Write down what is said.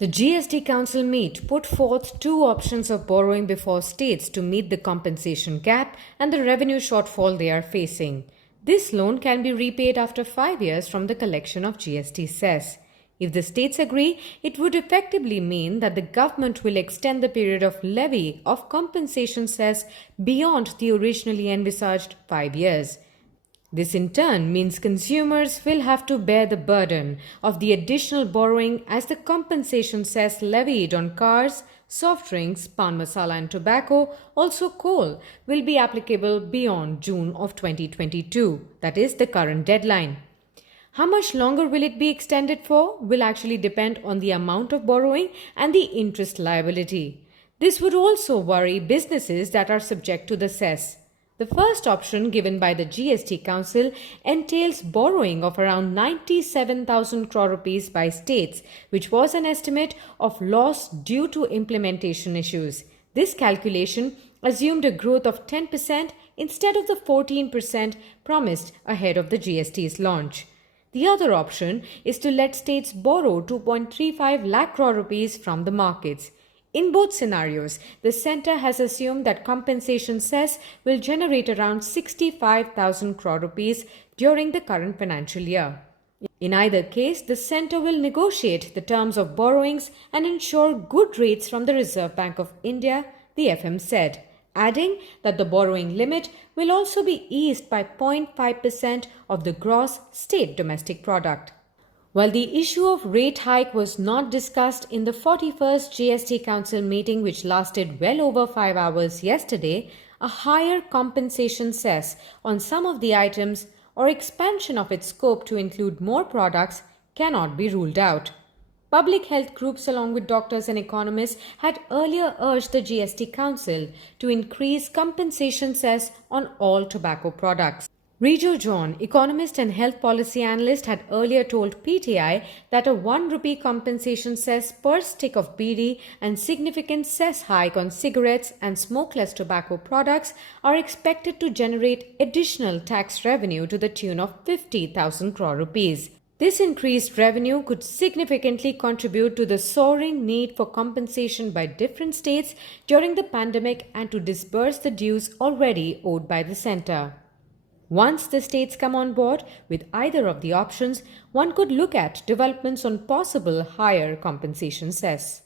The GST Council meet put forth two options of borrowing before states to meet the compensation gap and the revenue shortfall they are facing. This loan can be repaid after 5 years from the collection of GST Cess. If the states agree, it would effectively mean that the government will extend the period of levy of compensation cess beyond the originally envisaged 5 years. This in turn means consumers will have to bear the burden of the additional borrowing as the compensation cess levied on cars, soft drinks, pan masala and tobacco, also coal, will be applicable beyond June of 2022, that is the current deadline. How much longer will it be extended for will actually depend on the amount of borrowing and the interest liability. This would also worry businesses that are subject to the cess. The first option given by the GST Council entails borrowing of around 97,000 crore rupees by states, which was an estimate of loss due to implementation issues. This calculation assumed a growth of 10% instead of the 14% promised ahead of the GST's launch. The other option is to let states borrow 2.35 lakh crore rupees from the markets. In both scenarios, the centre has assumed that compensation cess will generate around 65,000 crore rupees during the current financial year. In either case, the centre will negotiate the terms of borrowings and ensure good rates from the Reserve Bank of India, the FM said, adding that the borrowing limit will also be eased by 0.5% of the gross state domestic product. While the issue of rate hike was not discussed in the 41st GST Council meeting, which lasted well over 5 hours yesterday, a higher compensation cess on some of the items or expansion of its scope to include more products cannot be ruled out. Public health groups along with doctors and economists had earlier urged the GST Council to increase compensation cess on all tobacco products. Rijo John, economist and health policy analyst, had earlier told PTI that a 1 rupee compensation cess per stick of bidi and significant cess hike on cigarettes and smokeless tobacco products are expected to generate additional tax revenue to the tune of 50,000 crore rupees. This increased revenue could significantly contribute to the soaring need for compensation by different states during the pandemic and to disburse the dues already owed by the centre. Once the states come on board with either of the options, one could look at developments on possible higher compensation cess.